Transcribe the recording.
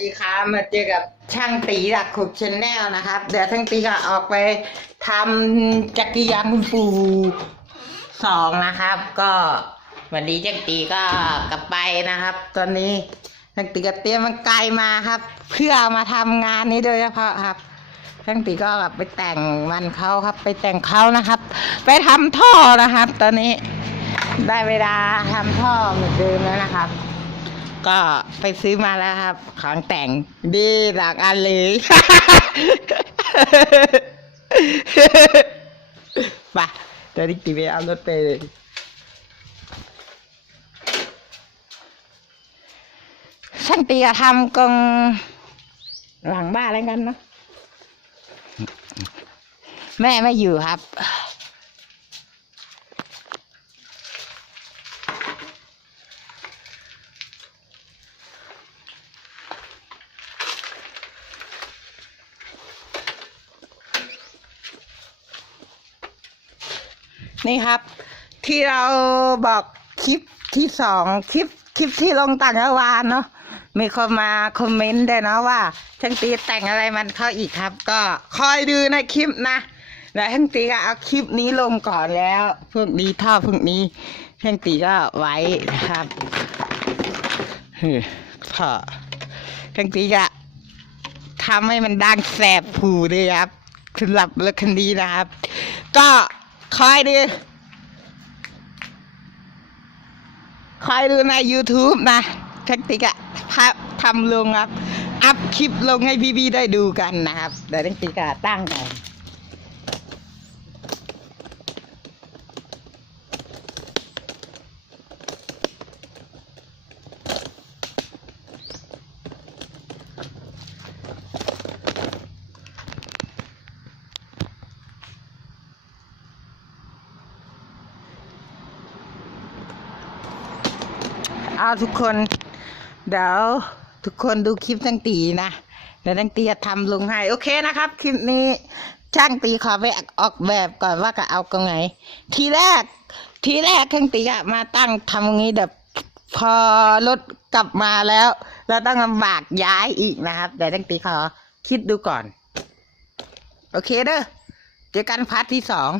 ดีครับมาเจอกับช่างตีหลักขุดชแนลนะครับ เดี๋ยวช่างตีก็ออกไปทำจักรยานคุณปู่สองนะครับ ก็วันนี้ช่างตีก็กลับไปนะครับ ตอนนี้ช่างตีก็เตรียมมันไกลมาครับ เพื่อมาทำงานนี้โดยเฉพาะครับช่างตีก็กลับไปแต่งมันเขาครับ ไปแต่งเขานะครับ ไปทำท่อนะครับ ตอนนี้ได้เวลาทำท่อเหมือนเดิมแล้วนะครับ ก็ไปซื้อมาแล้วครับ ของแต่งดีหลากอันเลยไปเดี๋ยวดิตีไปเอารถไปเลยช่างตีอะทำกรงหลังบ้านอะไรกันเนาะแม่ไม่อยู่ครับ นี่ครับ ที่เราบอกคลิปที่สองคลิปคลิปที่ลงต่างจังหวานเนาะมีคนมาคอมเมนต์ด้วยนะว่าช่างตีแต่งอะไรมันเข้าอีกครับ ก็คอยดูในคลิปนะแล้วช่างตีก็เอาคลิปนี้ลงก่อนแล้วพวกนี้ท่อพวกนี้ช่างตีก็ไว้นะครับเฮ้ยท่อช่างตีก็ทำให้มันดังแสบหูเลยครับสำหรับรถคันนี้นะครับ ก็ คอยดูคอยดูใน YouTube นะเทคนิคอะภาพทำลงครับ อัพคลิปลงให้พี่ๆได้ดูกันนะครับเดี๋ยวเทคนิคอะตั้งกัน เอาทุกคน เดี๋ยวทุกคนดูคลิปตั้งตีนะเดี๋ยวตั้งตีจะทำลงให้ โอเคนะครับ คลิปนี้ช่างตีขอไปออกแบบก่อนว่าจะเอาตรงไหน ทีแรก ทีแรกช่างตีอะมาตั้งทำอย่างนี้แบบพอรถกลับมาแล้ว เราต้องลำบากย้ายอีกนะครับเดี๋ยวตั้งตีขอคิดดูก่อน โอเคเด้อเจอกันพาร์ทที่สอง